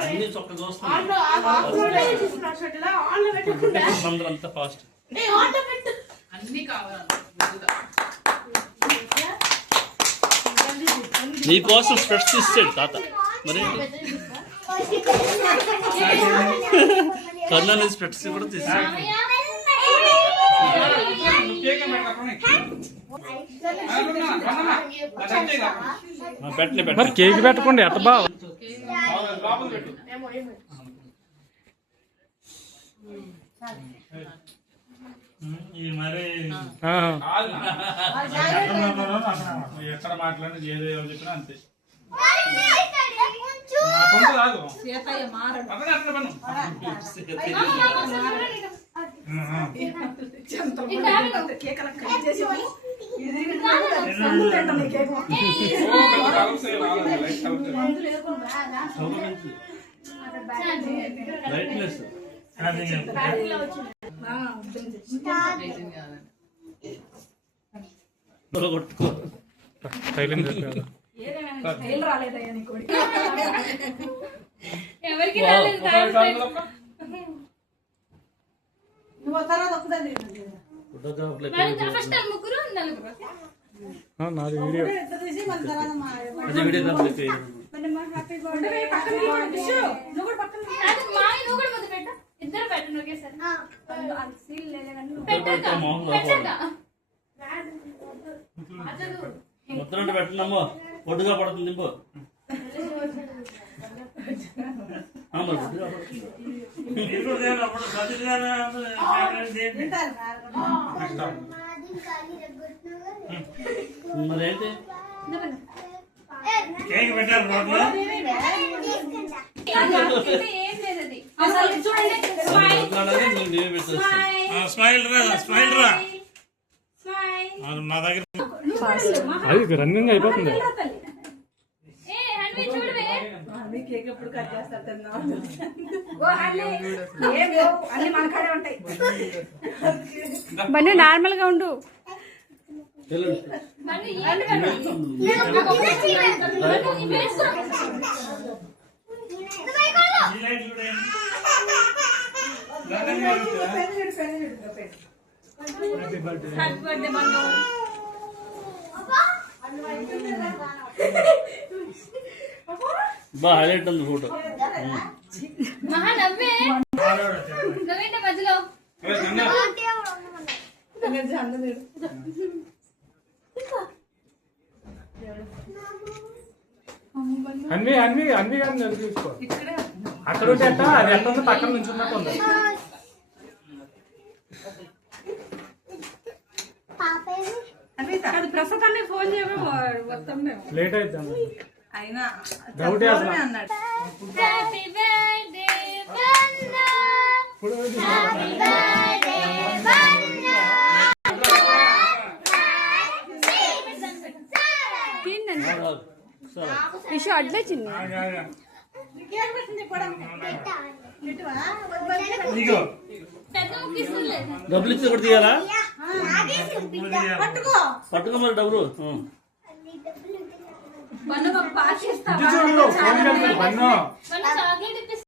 అన్ని చొక్కగా అంత ఫాస్ట్ అన్ని కావాలి నీకోసం స్పెట్స్ ఇస్తాడు తాత మరి కర్ణ స్పెట్స్ కూడా తీస్తాడు మరి కేక్ పెట్టుకోండి ఎట్ట బావ మరి ఎక్కడ మాట్లాడి ఏదో చెప్పినా అంతే ఎవరికి రాలేదు ఫస్ట్ ముగ్గురు నలుగురు నాది వీడియో ఇద్దరు పెట్టండి ఒకేసారి ముద్ర పెట్టినామో ఒడ్డుగా పడుతుంది దింపు మరేంటి కేక్ పెట్టారు రోడ్లో స్మైల్ రా స్మైల్ రా నా దగ్గర అది రన్నింగ్ అయిపోతుంది బన్నీ నార్మల్ గా ఉండు బా హైలైట్ ఉంది ఫోటో మహా నవ్వే నవ్వేంటి మధ్యలో అన్వి అన్వి అన్వి కానీ తీసుకో అక్కడ ఉంటే ఎట్ట అది ఎంత ఉంది పక్కన నుంచి ఉన్నట్టు ఉంది ప్రస్తుతాన్ని ఫోన్ చేయడం లేట్ అవుతుంది అయినా డౌట్ అన్నాడు happy birthday Banna happy birthday Banna విషయం అడ్లే చిన్న డబ్బులు ఇచ్చి కూడా తీయాలా పట్టుకో మరి డబ్బులు చాక్లెట్